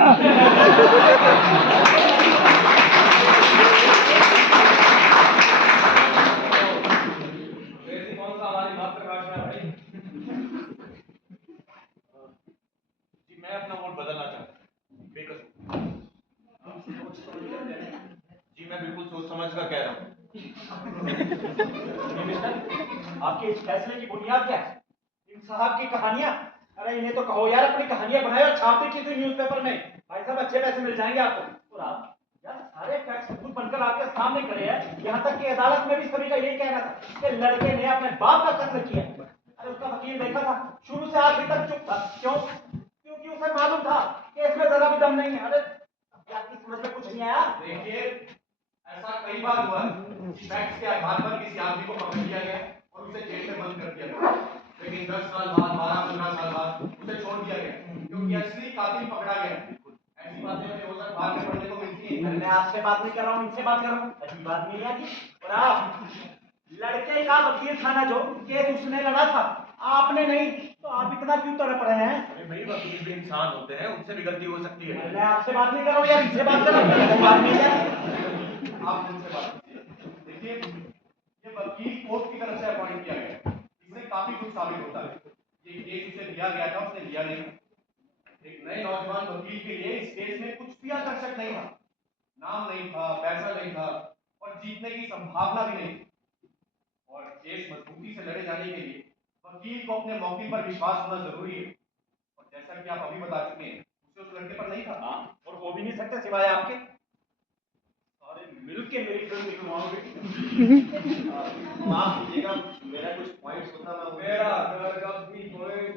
ऐसी कौन सा हमारी मातृभाषा है भाई? जी मैं अपना वोट बदलना चाहता हूँ, बेकसूर। जी मैं बिल्कुल सोच समझ कर कह रहा हूँ। मिस्टर, आपके इस फैसले की बुनियाद क्या है? इन साहब की कहानियां? अरे इन्हें तो कहो यार अपनी कहानियां बनाए और छाप दे किसी न्यूज़पेपर में। भाई साहब अच्छे पैसे मिल जाएंगे आपको। और आप यार सारे फैक्ट सबूत बनकर आपके सामने खड़े हैं। यहाँ तक कि अदालत में भी सभी का यही कहना था कि लड़के ने अपने बाप का कत्ल किया। अरे उसका वकील देखा था, शुरू से आखिरी तक चुप था। क्यों? क्योंकि उसे मालूम था कि इसमें जरा भी दम नहीं है। अरे आपकी समझ में कुछ नहीं आया? देखिए ऐसा कई बार हुआ है कि फैक्ट्स के आधार पर किसी आदमी को पकड़ लिया गया और उसे जेल में बंद कर दिया गया, लेकिन 10 साल बाद 12-15 साल बाद उसे छोड़ दिया गया क्योंकि असली कातिल पकड़ा गया। ऐसी बातें हमें रोज अखबार में पढ़ने को मिलती हैं। अरे मैं आपसे बात नहीं कर रहा हूँ, इनसे बात कर रहा हूँ। अजीब बात नहीं है जी। और आप लड़के का वकील था ना जो केस उसने लड़ा था, आपने नहीं, तो आप इतना क्यों तड़प रहे हैं? अरे भाई वकील भी इंसान होते हैं, उनसे भी गलती हो सकती है। मैं आपसे बात नहीं कर रहा हूँ यार, इनसे बात कर रहा हूँ। कोई बात नहीं है। आप मुझसे बात कीजिए। देखिए ये वकील कोर्ट की तरफ से अपॉइंट किया गया है, इससे काफी कुछ साबित होता है। ये केस उसे दिया गया था, उसने लिया नहीं। एक नए नौजवान वकील के लिए इस केस में कुछ भी आकर्षक नहीं था। नाम नहीं था, पैसा नहीं था और जीतने की संभावना भी नहीं थी। और केस मजबूती से लड़े जाने के लिए वकील को अपने मौके पर विश्वास होना जरूरी है। और जैसा कि आप अभी बता चुके हैं, उसे उस लड़के पर नहीं था। हाँ, और हो भी नहीं सकते सिवाय आपके। सारे मिलके मेरी फिल्म निकलवाओगे। माफ कीजिएगा, मेरा कुछ पॉइंट्स होता मैं मेरा घर का भी पॉइंट।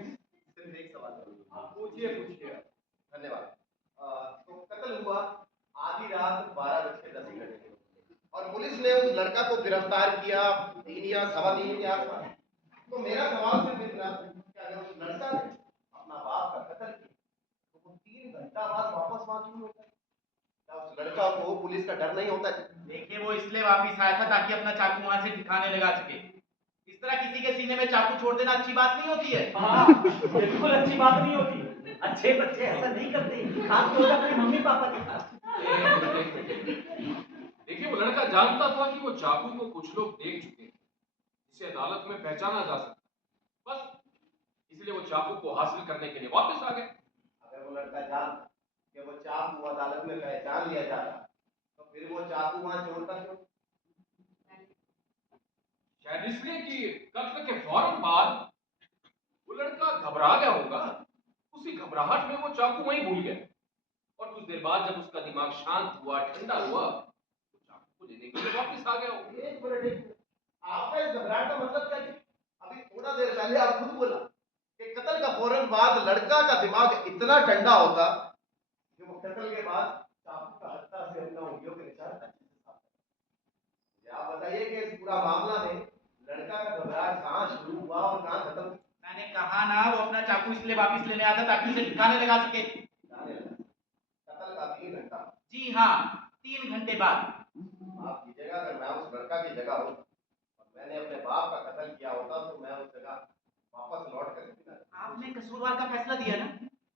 सिर्फ एक सवाल करूंगा। आप पूछिए पूछिए। धन्यवाद। तो कत्ल हुआ आधी रात 12:10 और पुलिस ने उस लड़का को गिरफ्तार किया 3 या सवा 3 के आसपास। तो मेरा सवाल सिर्फ इतना कि अगर उस लड़का ने अपना बाप का कत्ल किया तो वो 3 घंटा बाद वापस वहां क्यों होता है? क्या उस लड़का को पुलिस का डर नहीं होता? देखिए वो इसलिए वापिस आया था ताकि अपना चाकू वहां से ठिकाने लगा सके। इस तरह किसी के सीने में चाकू छोड़ देना अच्छी बात नहीं होती है। हाँ, बिल्कुल अच्छी बात नहीं होती। अच्छे बच्चे ऐसा नहीं करते, खासतौर पर अपने मम्मी पापा के साथ। देखिए वो लड़का जानता था कि वो चाकू को कुछ लोग देख चुके हैं, इसे अदालत में पहचाना जा सकता, बस इसलिए वो चाकू को हासिल करने के लिए वापस आ गए। अगर वो लड़का जानता कि वो चाकू अदालत में पहचान लिया जाता तो फिर वो चाकू वहां छोड़ता क्यों? शायद इसलिए कि कत्ल के फौरन बाद वो लड़का घबरा गया होगा। उसी घबराहट में वो चाकू वहीं भूल गया और कुछ देर बाद जब उसका दिमाग शांत हुआ, ठंडा हुआ, तो चाकू को लेने के लिए वापस आ गया होगा। एक मिनट, आपका इस घबराहट का मतलब क्या है? अभी थोड़ा देर पहले आप खुद बोला कि कत्ल का फौरन बाद लड़का का दिमाग इतना ठंडा होता कि वो कत्ल के बाद चाकू का हत्था से अपना उंगलियों के निशान अच्छे से साफ करता। आप बताइए कि इस पूरा मामला में लड़का का घबराहट कहाँ शुरू हुआ और कहाँ खत्म? मैंने कहा ना वो अपना चाकू इसलिए वापिस लेने आता ताकि उसे ठिकाने लगा सके। कत्ल का 3 घंटा? जी हाँ, 3 घंटे बाद। माफ कीजिएगा, अगर मैं उस लड़का की जगह होता और मैंने अपने बाप का कत्ल किया होता तो मैं उस जगह वापस लौट कर आपने कसूरवार का फैसला दिया ना,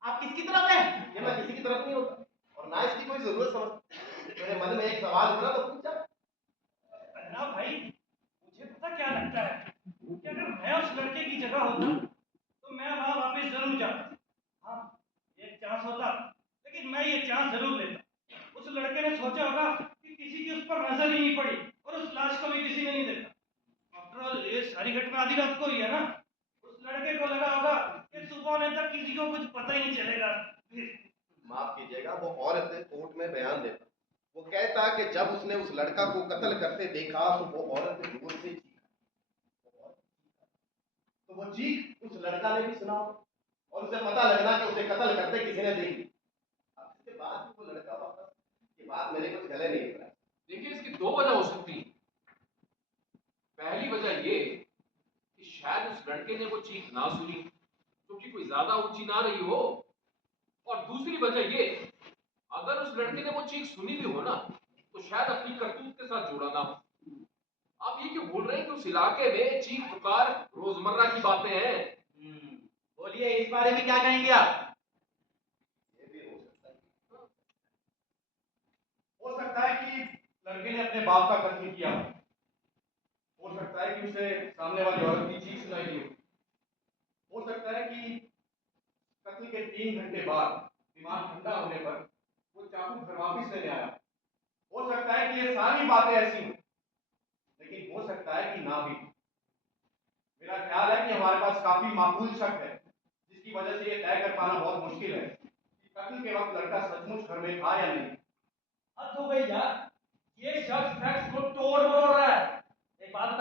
आप किसकी तरफ हैं? ये मैं किसी की तरफ नहीं होता और ना इसकी कोई जरूरत समझता। मेरे मन में एक सवाल उठा तो पूछा। ना भाई, मुझे पता क्या लगता है कि अगर मैं उस लड़के की जगह होता तो मैं वहां वापस जरूर जाता। हाँ, एक चांस होता, लेकिन मैं ये चांस जरूर लेता। उस लड़के ने सोचा होगा कि किसी की उस पर नजर ही नहीं पड़ी और उस लाश को भी किसी ने नहीं देखा। आफ्टर ऑल ये सारी घटना आधी रात को ही है ना। उस लड़के को लगा होगा कि सुबह होने तक किसी को कुछ पता ही नहीं चलेगा। माफ कीजिएगा, वो औरत कोर्ट में बयान देता, वो कहता कि जब उसने उस लड़का को कत्ल करते देखा तो वो औरत ने जोर से चीखा। तो वो चीख उस लड़का ने भी सुना और उसे पता लगना कि उसे कत्ल करते किसी ने देख लिया। अब इसके बाद वो लड़का वापस, ये बात मेरे कुछ गले नहीं उतरा। देखिए इसकी 2 वजह हो सकती है। पहली वजह ये कि शायद उस लड़के ने वो चीख ना सुनी क्योंकि कोई ज्यादा ऊंची ना रही हो, और दूसरी वजह ये, अगर उस लड़के ने वो चीख सुनी भी हो ना तो शायद अपनी करतूत के साथ जुड़ा ना हो। आप ये क्यों भूल रहे हैं कि उस इलाके में चीख पुकार रोजमर्रा की बातें हैं। बोलिए इस बारे में क्या कहेंगे आप? ये भी हो सकता है। हो सकता है कि लड़के ने अपने बाप का कत्ल किया हो सकता है कि उसे सामने वाली औरत की चीख सुनाई दी हो सकता है कि कत्ल के 3 घंटे बाद दिमाग ठंडा होने पर वो चाकू घर वापिस लेने आया हो सकता है कि ये सारी बातें ऐसी हों लेकिन हो सकता है कि ना भी मेरा ख्याल है कि हमारे पास काफी माकूल शक है जिसकी वजह से ये तय कर पाना बहुत मुश्किल है कि कत्ल के वक्त लड़का सचमुच घर में था या नहीं। हद हो गई यार, ये शख्स फैक्ट्स को तोड़ मरोड़ रहा है। एक बात